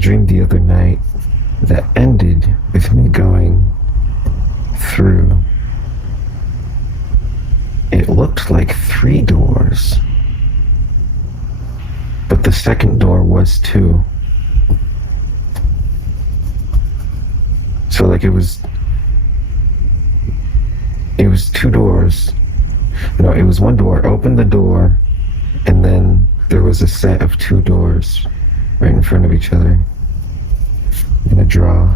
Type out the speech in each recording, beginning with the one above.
dream the other night that ended with me going through. It looked like 3 doors, but the second door was 2. So like it was 2 doors. No, it was 1 door. Opened the door, and then there was a set of 2 doors right in front of each other in a draw.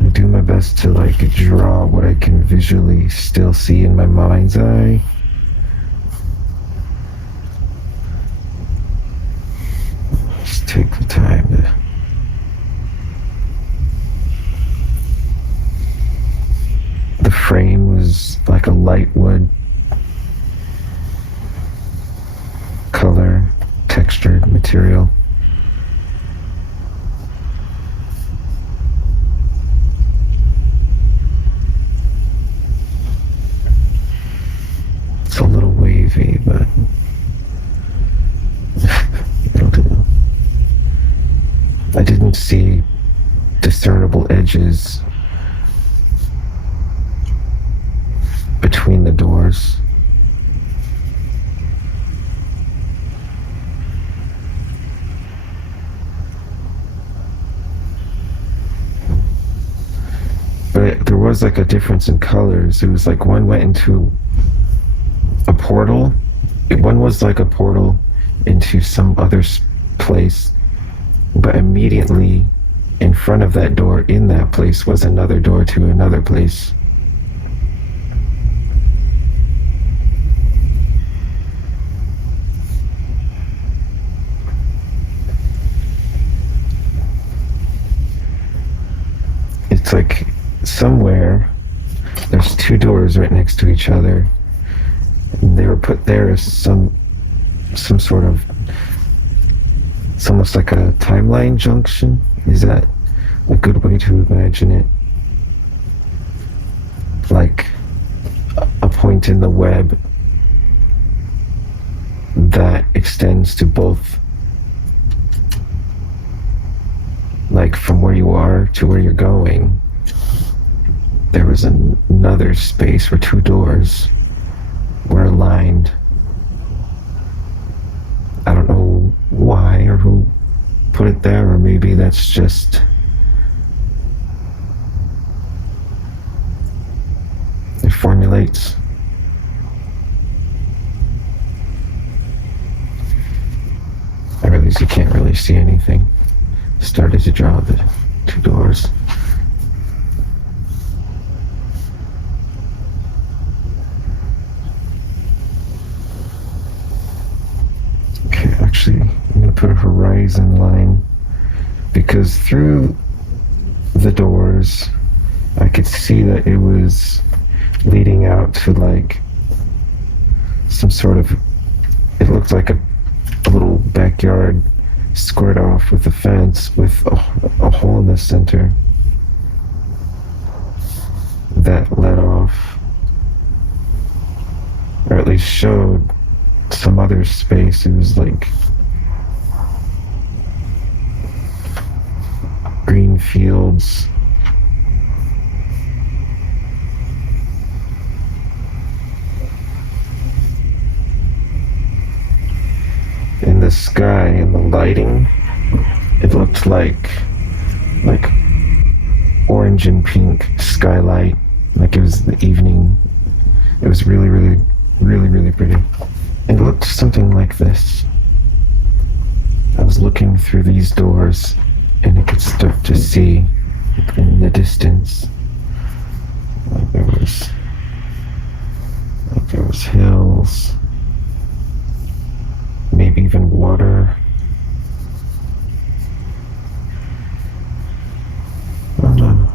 I do my best to like draw what I can visually still see in my mind's eye. Just take the time to the frame was like a light wood color, textured material. It's a little wavy, but it'll do. I didn't see discernible edges between the doors. But there was like a difference in colors. It was like one went into a portal. One was like a portal into some other place, but immediately in front of that door in that place was another door to another place. It's like somewhere there's 2 doors right next to each other, and they were put there as some sort of, it's almost like a timeline junction. Is that a good way to imagine it? Like a point in the web that extends to both, like from where you are to where you're going. There was another space where 2 doors were aligned. I don't know why or who put it there, or maybe that's just it formulates. I realize you can't really see anything. Started to draw the 2 doors. Okay, actually, I'm gonna put a horizon line because through the doors, I could see that it was leading out to like some sort of, it looked like a little backyard squared off with a fence with a hole in the center that led off, or at least showed some other space. It was like green fields. In the sky and the lighting, it looked like orange and pink skylight, like it was the evening. It was really, really, really, really pretty. It looked something like this. I was looking through these doors and I could start to see in the distance like there was hills, maybe even water. I don't know.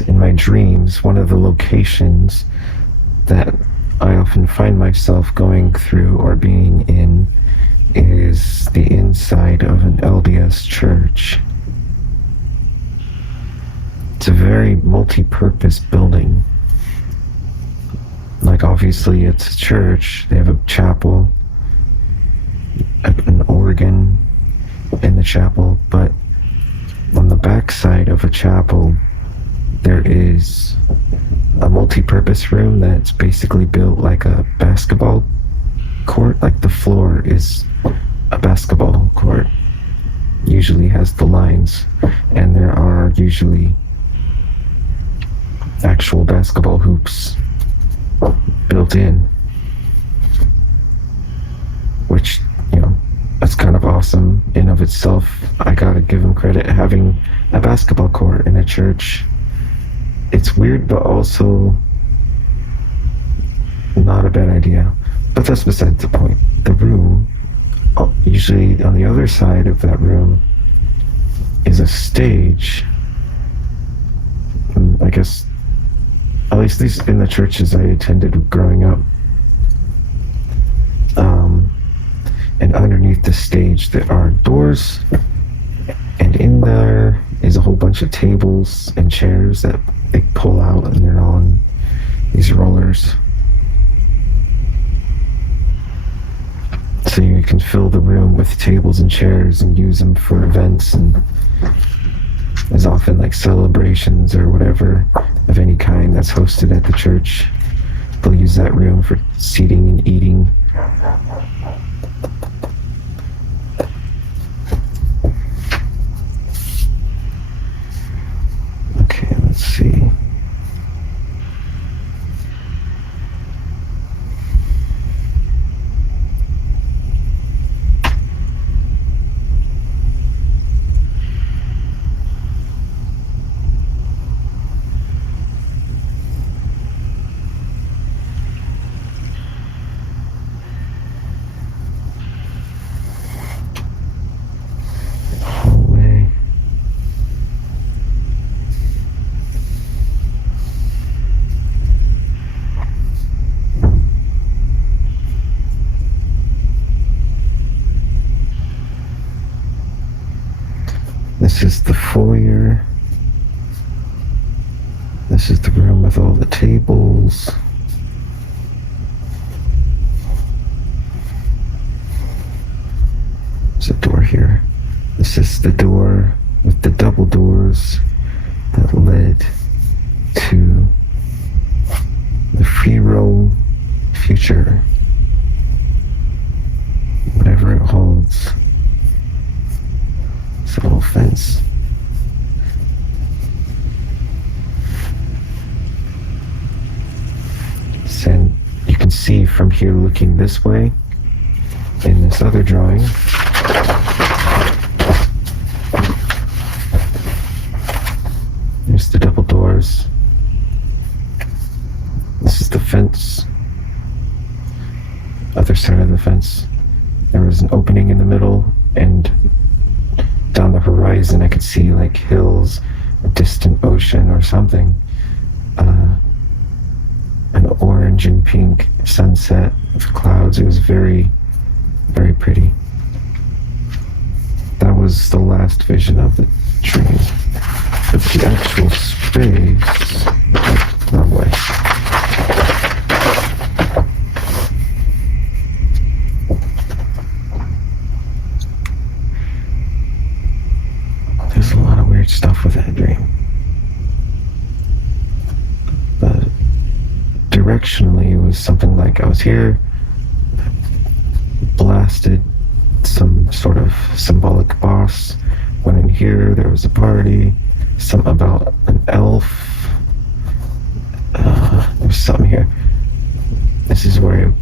is, in my dreams, one of the locations that I often find myself going through or being in is the inside of an LDS church. It's a very multi-purpose building. Like, obviously it's a church. They have a chapel, an organ in the chapel, but on the back side of a chapel there is a multi-purpose room that's basically built like a basketball court. Like, the floor is a basketball court, usually has the lines, and there are usually actual basketball hoops built in, which, you know, that's kind of awesome in of itself. I gotta give them credit, having a basketball court in a church. It's weird, but also not a bad idea. But that's besides the point. The room, usually on the other side of that room, is a stage. And I guess, at least these in the churches I attended growing up. And underneath the stage there are doors, and in there is a whole bunch of tables and chairs that they pull out, and they're on these rollers. So you can fill the room with tables and chairs and use them for events, and there's often like celebrations or whatever of any kind that's hosted at the church. They'll use that room for seating and eating. Okay, let's see. Hallway. This is the foyer. This is the room with all the tables. There's a door here. This is the door with the double doors that led to the free roam future, whatever it holds. It's a little fence. And you can see from here, looking this way, in this other drawing, there's the double doors. This is the fence. Other side of the fence, there was an opening in the middle, and down the horizon I could see like hills, a distant ocean or something. An orange and pink sunset with clouds. It was very, very pretty. That was the last vision of the dream. But the actual space... Wrong way. There's a lot of weird stuff with that dream. But directionally, it was something like I was here, blasted some sort of symbolic boss, went in here, there was a party, something about an elf, there's something here. This is where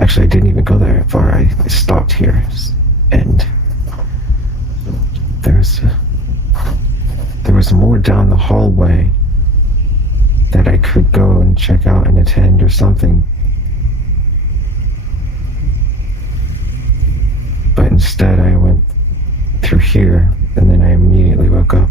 actually I didn't even go that far. I stopped here, and there was more down the hallway that I could go and check out and attend or something. But instead I went through here, and then I immediately woke up.